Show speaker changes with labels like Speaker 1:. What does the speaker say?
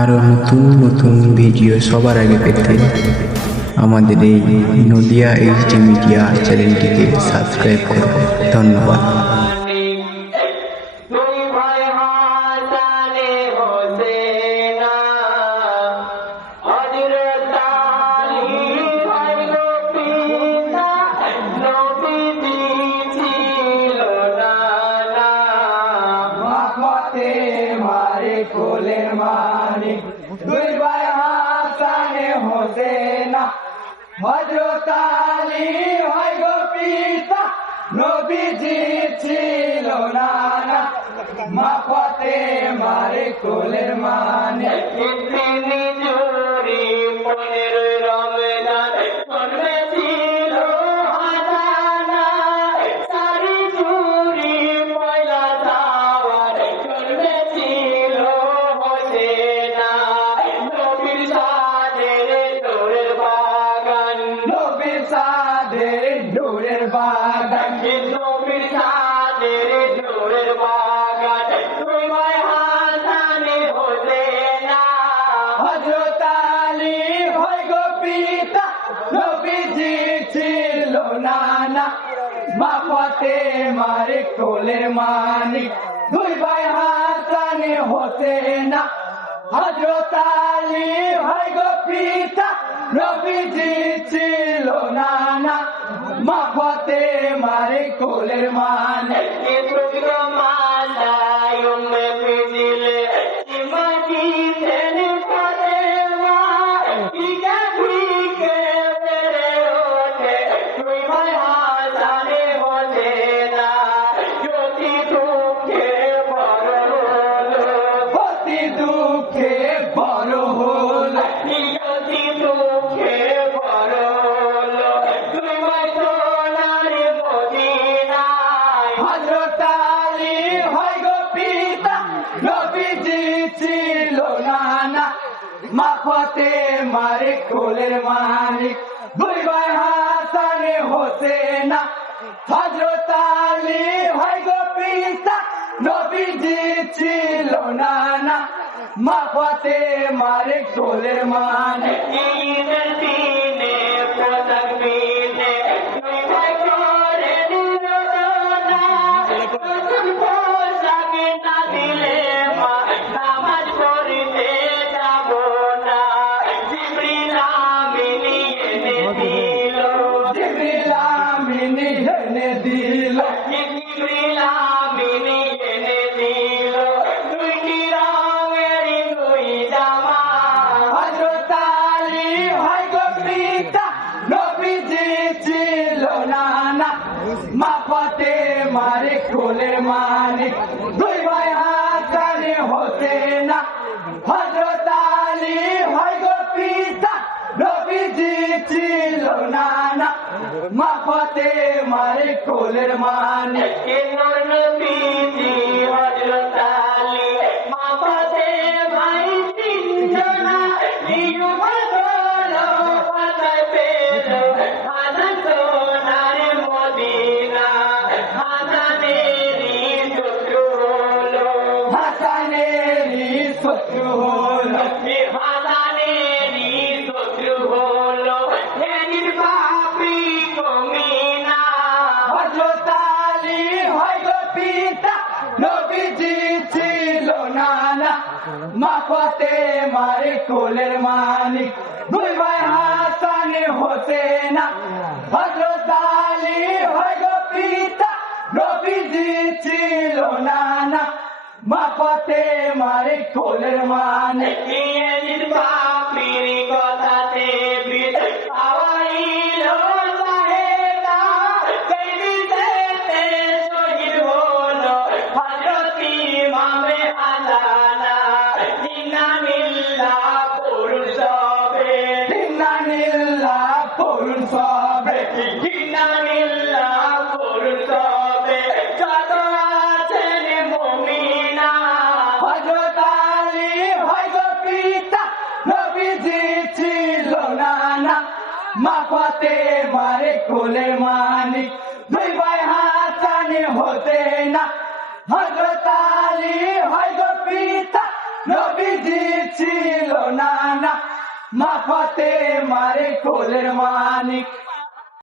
Speaker 1: আরও নতুন নতুন ভিডিও সবার আগে পেতে আমাদের এই নদিয়া এইচডি মিডিয়া চ্যানেলটিকে সাবস্ক্রাইব করুন। ধন্যবাদ।
Speaker 2: কোলের মানি দুই ভাই হাসানে হোসেনা। হজরত আলী হয় গো পিতা, নবীজি ছিল নানা। মাফতে মারে কোলের মানি
Speaker 3: সাদের
Speaker 2: ডোরের বাগান
Speaker 3: নবীর সাদের তোরের বাগান ভাই হাসানে হোসেনা
Speaker 2: হজরত আলী, হয় গো পিতা, নবীজি ছিল নানা। মাফতে মারে কোলের মানিক দুই ভাই হাসানে হতে না। হজরত আলী, হয় গো পিতা, নবীজি ছিল নানা মাফতে মারে কোলের মানিক অতি মাফতে মারে কোলের মালিক দুই ভাই হাসানে হতে না হজরত আলী হয় গো পিতা, নবীজি ছিল না মাফতে মারে কোলের মালিক মালিক দুই ভাই হাসানি হতে না। হজরত আলী হয় পিতা, নবীজি ছিল নানা। মাফতে মারে কোলের মালিক হাসানেরই শত্রু হল নবীজি ছিল নানা মাফতে মারে কোলের মালিক দুই ভাই হাসানে হতে হজরত আলী হয় গো পিতা, নবীজি ছিল নানা। মাফতে মারে কোলের মালিক ইন্নানিল্লা ছিল নানা, মাপাতে মারে কোলে মানি দুই ভাই হাসানে হতে না। হজরত আলী পিতা, নবীজি ছিল না মাফাতে মারে কোলের মানিক।